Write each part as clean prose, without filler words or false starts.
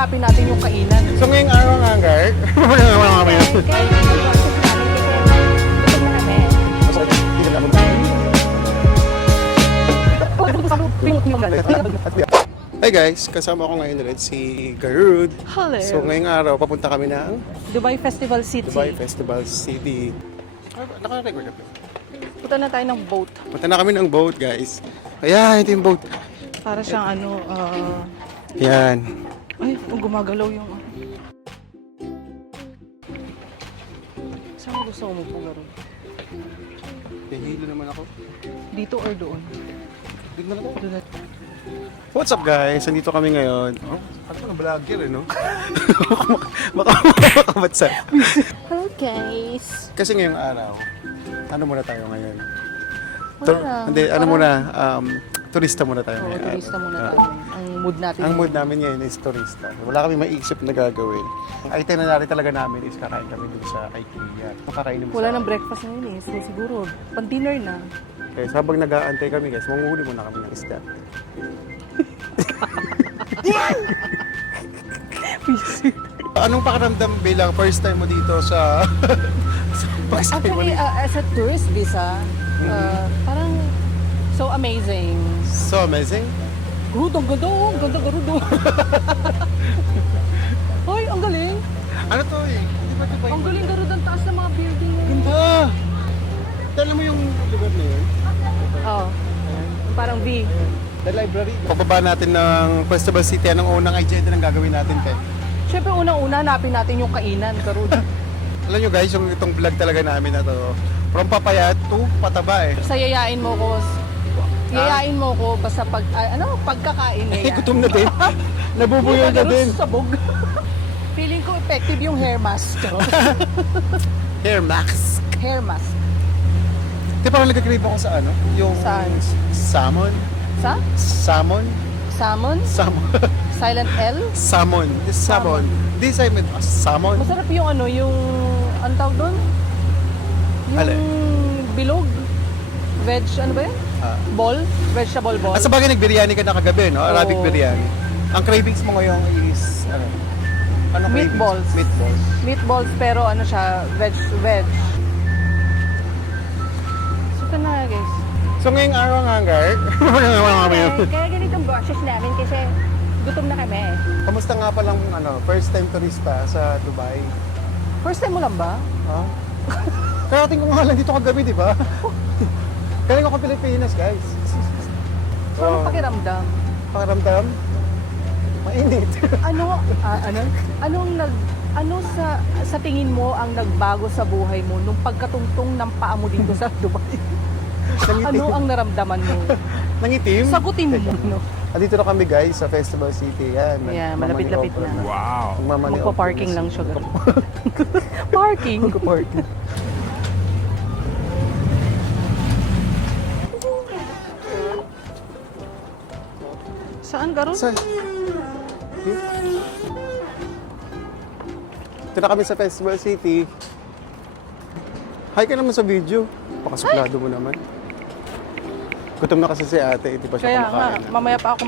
Hanapin natin yung kainan. So ngayong araw nga, guys. Hi guys, kasama ko ngayon ulit si Garud. Hello. So ngayong araw, papunta kami ng Dubai Festival City. Dubai Festival City. Naka-record na po. Punta na tayo ng boat. Punta na kami ng boat, guys. Ayan, ito yung boat. Para siyang Ayan. ay, gumagalaw yung Saan mo gusto mo po, Garo? Nahihilo naman ako. Dito or doon? Dito na lang. Doon na. What's up guys? Nandito kami ngayon. Oh, ano ka ng vlogger eh, no? What's up? Hello guys. Kasi ngayong araw, ano muna tayo ngayon? Wala lang. Hindi, ano Parang- muna, turista muna tayo Oo, ngayon. turista muna Ah, tayo. Ang mood natin. Ang mood namin ngayon is turista. Wala kami maiisip na gagawin. Ang itinerary talaga namin is kakain kami dun sa IKEA. Kakainin mo Wala sa... nang breakfast ngayon eh. So siguro, pan-dinner na. Okay, so habang nag-aantay kami guys, manguhuli muna kami ng isda. Anong pakiramdam bilang first time mo dito sa... Actually, as a tourist visa, parang so amazing. So amazing. Garudong ganda oh, ganda garudo. Hoy, ang galing. Ano to eh? Di ba Dubai? Ang galing garudo ang taas ng mga building. Ganda! Alam mo yung lugar na yun? Oh, parang V. The library. Pababa natin ng Festival City. Anong unang agenda ng gagawin natin, Pe? Siyempre, unang-una, hanapin natin yung kainan, garudo. Alam nyo guys, itong vlog talaga namin na to, from papayat to pataba eh. Basta yayain mo ko. Yayain mo ko basta pagkakain Eh, yayain. gutom na din. Nabubuyol na din. Sabog. Feeling ko effective yung hair mask. Hair mask. Hair mask. Di parang nagkakrave ako sa ano? Yung Saan? salmon. Sa? Salmon? Salmon? Salmon. Silent L? Salmon. This salmon. This I mean, salmon. Masarap yung yung, ano tawag doon? Yung Alin? bilog. Veg, ano ba yun? Ah. Ball? Vegetable ball. At sa bagay, nag-biryani ka na kagabi, no? Arabic Oo. biryani. Ang cravings mo ngayon is, ano? Ano cravings? Meatballs. Meatballs. Meatballs pero ano siya, veg. So, ito na guys. So ngayong araw nga, Gar, Kaya ganitong boses namin kasi gutom na kami. kamusta nga palang first time turista sa Dubai? First time mo lang ba? Ha? Karating ko nga lang dito kagabi, di ba? Galing ako Pilipinas, guys. So, anong pakiramdam? Pakiramdam? Mainit. Ano sa tingin mo ang nagbago sa buhay mo nung pagkatungtong ng paa mo dito sa Dubai? Ano ang naramdaman mo? Nangitim? Sagutin mo, no? Dito na kami, guys, sa Festival City. Yan. Yeah, malapit-lapit na. Wow. Magpa-parking lang siya. Parking? Magpa-parking. Saan, Garo? Saan? Ito na kami sa Festival City. Hi ka naman sa video. Pakasuplado mo naman. Gutom na kasi si ate, hindi pa siya Kaya nga, kumakain. mamaya pa ako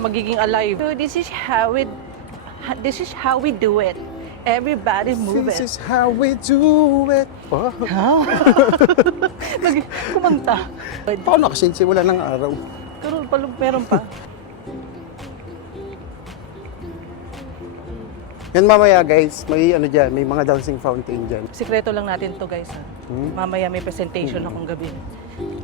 magiging alive. So this is how we do it. Everybody move This it. is how we do it. Oh. Kumanta. Paano kasi simula ng araw? Pero meron pa. Yan mamaya guys, may dyan, may mga dancing fountain dyan. Sikreto lang natin to guys. Mamaya may presentation akong gabi.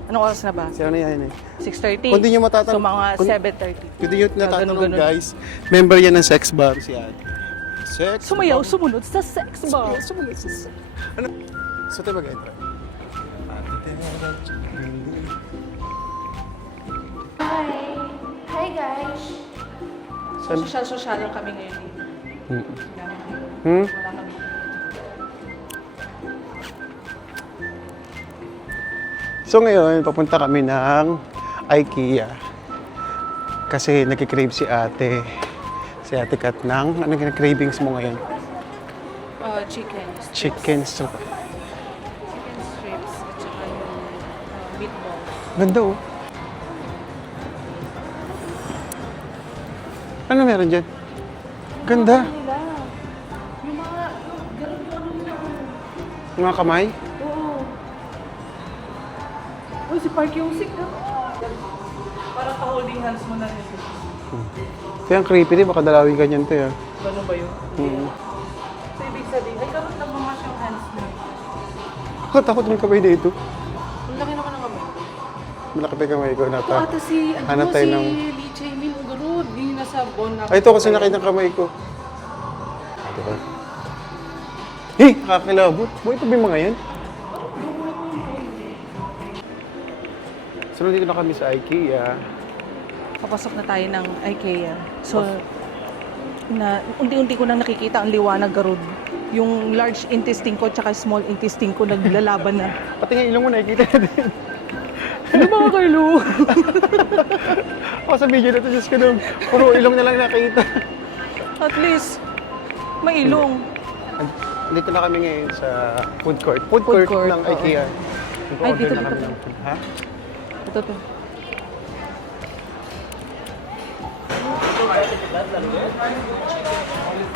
Anong oras na ba? Kasi ano yan eh. 6:30? Kung di nyo matatanong- So mga kung- 7:30. Kung di nyo natatanong Ganun. guys, member yan ng sex bomb si ate. Sex Sumayaw, bomb. sumunod sa sex bomb. Sumunod sa sex. Ano? So tayo mag-enter. Hi guys. Saan? Social lang kami ngayon dito. Hmm? Wala kami. So ngayon, papunta kami ng IKEA. Kasi nagkikrave si ate. Si ate Kat ng, ano yung cravings mo ngayon? Chicken. Chicken soup. Chicken strips at saka yung meatballs. Ganda oh. Ano meron dyan? Ganda. Nila. Yung mga, ganun yung ano nila. Mga kamay. Oo. Uy, si Park Yung-sik na. Parang pa-holding hands mo na rin. Kaya ang creepy din, baka dalawin ganyan to ya. Ganun ba yun? Hmm. So, ibig sabihin, ay karoon lang mamash yung hands mo. Takot yung kamay dito. Ang laki naman ng kamay. Malaki pa yung kamay ko na Ito ata si, Hanap tayo ng... Lee Chae-min, ang garod. Di nasa bon na. Ay, ito kasi nakita ng kamay ko. Ito ba? Eh, nakakilabot. Buhay pa ba yung mga yan? So, nandito na kami sa IKEA. Papasok na tayo ng IKEA. So, unti-unti ko nang nakikita ang liwanag garod. Yung large intestine ko at small intestine ko naglalaban na. Pati nga ilong mo nakikita natin. Ano ba Carlo? Ako sa video na ito, Diyos ko nung puro ilong na lang nakita. At least, may ilong. Dito na kami ngayon sa food court. Food court, ng oo. IKEA. Ay, Nag-order dito, na kami dito. ng food. Ha? Ito to.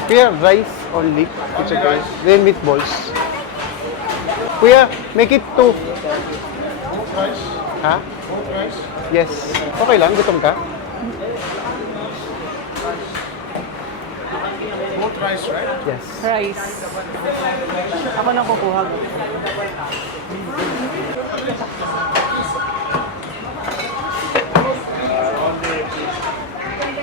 Kuya, rice only. It's okay. Then meatballs. Kuya, make it two. Rice? Ha? Both rice? Yes. Okay lang, gutom ka? Both rice, right? Yes. Rice. Ako nang kukuha.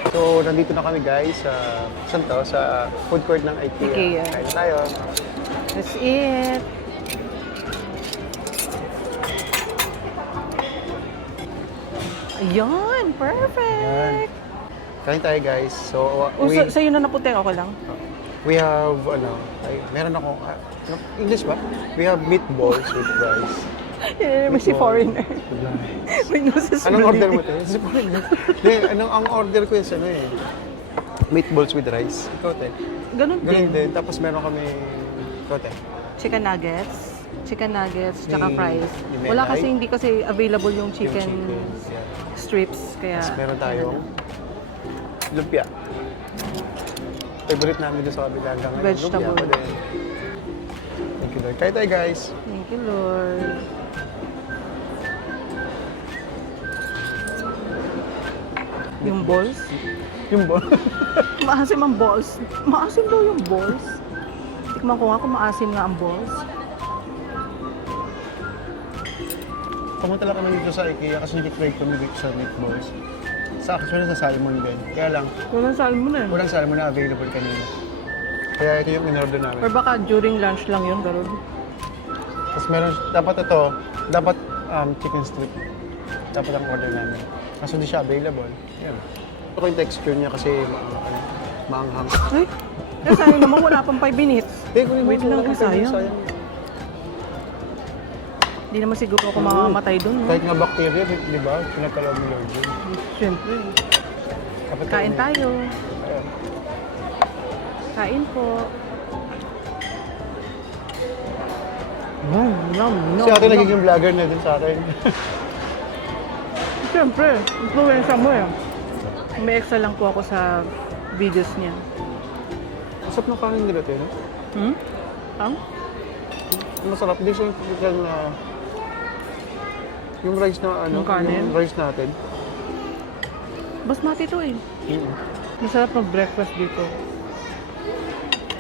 So, nandito na kami guys sa saan to? Sa food court ng IKEA. IKEA. Kain na tayo. That's it. Ayan, perfect. Kain tayo guys. So, Sa'yo na naputi, okay lang. we have, meron ako, English ba? We have meatballs with rice. May si foreigner. May noses Anong mo order din. mo tayo? Hindi, ang order ko yung meatballs with rice. Ikaw, te. Ganun Ganun din. din. Tapos meron kami, ikaw, te. Chicken nuggets. Chicken nuggets, tsaka Ni- fries. ni Wala Melay. kasi, hindi kasi available yung chicken Yeah. strips. Kaya, Tapos meron tayong lumpia. Favorite namin doon sa kabila hanggang ngayon. Vegetable. Lumpia pa din. Thank you, Lord. Kaya tayo, guys. Thank you, Lord. Yung balls? Yung ball. Maasim ang balls. Maasim daw yung balls. Tikman ko nga kung maasim nga ang balls. Pumunta lang kami dito sa IKEA kasi nag-crave kami sa meatballs. Sa actually sa salmon din. Kaya lang, Walang salmon eh. walang salmon na available kanina. Kaya ito yung in-order namin. Or baka during lunch lang yun, garod. Tapos meron, dapat chicken strip. Dapat ang order namin. Kaso hindi siya available. Yan. Ito ko yung texture niya kasi maanghang. Ay, sayang naman wala pang 5 minutes. Wait lang, sayang. Hindi naman siguro ako mamamatay dun, no? Kahit nga bacteria, di ba? Pinagkalaw mo Lord yun. Siyempre. Dapat Kain tayo. Ayan. Kain po. Nom. Si ate nagiging vlogger na din sa akin. Siyempre, influencer mo eh. May extra lang po ako sa videos niya. Masarap ng kanin nila, te, no? Hmm? Ang? Masarap. Hindi siya yung typical na... Yung rice na ano, Yung kanin? yung rice natin. Basmati to eh. Mm. Masarap mag-breakfast dito.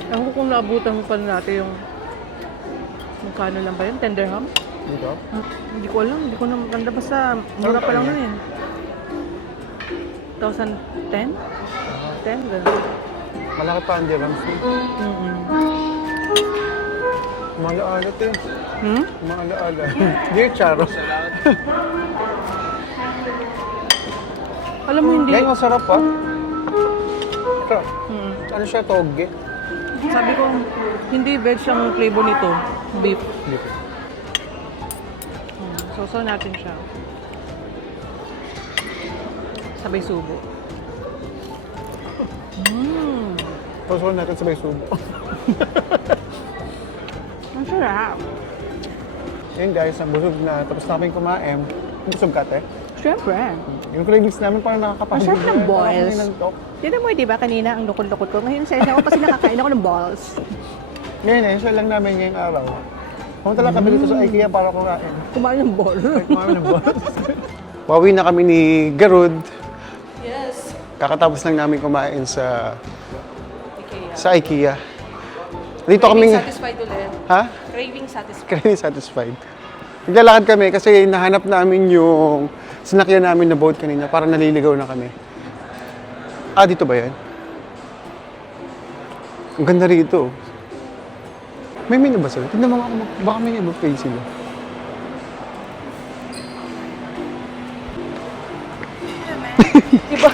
Ewan ko kung naabutan mo pa natin yung... Magkano lang ba yun? Tender ham? Dito? Hindi ko alam. Hindi ko na maganda. Basta mura pa lang nun eh. 2010? 10? Ganun. Malaki pa ang dirhams. Malaala, te. Hmm? Malaala. Dear Charo. Alam mo hindi... Ngayon, masarap pa. Sarap. Mm. Ano siya, toge? Sabi ko, hindi veg ang flavor nito. Beef. Hindi ko. Sausaw natin siya. Sabay subo. Pausuhan natin sabay subo. Ang sarap. Yan guys, ang busog na. Tapos na kaming kumain. Busog ka, te? Siyempre. Yung cravings namin parang nakakapagod. Masarap ng balls. Ng Tinan mo, di ba, kanina ang lukot-lukot ko. Ngayon sa isa ko kasi nakakain ako ng balls. Ngayon share lang namin ngayong araw. Pumunta lang kami dito sa IKEA para kumain. Kumain ng balls. Kumain ng balls. Pauwi na kami ni Garud. Yes. Kakatapos lang namin kumain sa Okay. IKEA. Dito kami... satisfied ulit. Ha? Craving satisfied. Kaya satisfied. Naglalakad kami kasi nahanap namin yung sinakyan namin na boat kanina para naliligaw na kami. Ah, dito ba yan? Ang ganda rito. May menu ba sila? Tignan mo nga kung baka may buffet sila. Diba?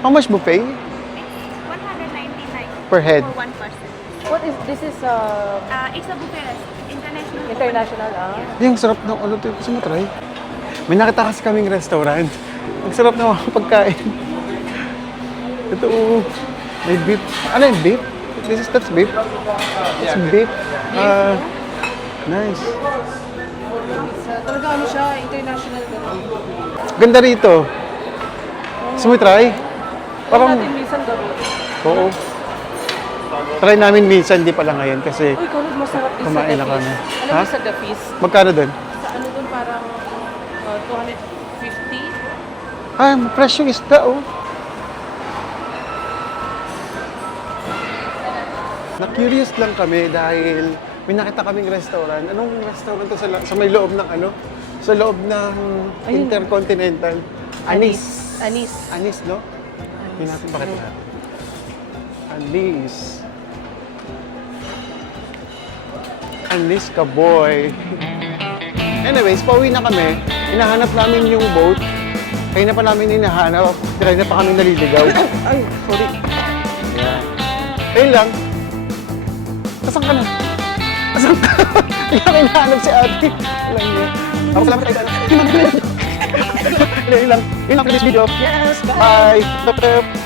How much buffet? 199 Per head? for one person. What is, this is It's a buffet international. international, ah? Yung sarap ng ano to. Gusto mo try? May nakita kasi kaming restaurant. Ang sarap ng mga pagkain. Ito, may beef. Ano yung beef? That's beef? It's beef. Nice. Talaga ano siya, international. Ganda rito. Gusto mo try? Parang Parang, natin minsan gawin. oo. Try namin minsan, di pala ngayon kasi Uy, Kalud, masarap din Kumain sa na Dafis. kami. Alam Ha? mo sa Dafis? magkano doon? Sa ano doon parang 250? Ah, fresh yung isda, oh. Na-curious lang kami dahil may nakita kaming restaurant. Anong restaurant to sa may loob ng ano? Sa loob ng Ayun. Intercontinental. Anis. Anis, no? Hindi natin bakit na. Anis. Anis ka, boy. Anyways, pauwi na kami. Hinahanap namin yung boat. Kaya na pa namin hinahanap. Kaya na pa kami naliligaw. Ay, sorry. Ayan. Ayun lang. Asan ka na? Asan ka? Hindi namin hinahanap si ate. Alam niyo. Ako salamat kayo. Yun lang. Yun lang for this video. Yes, Bye. Bye.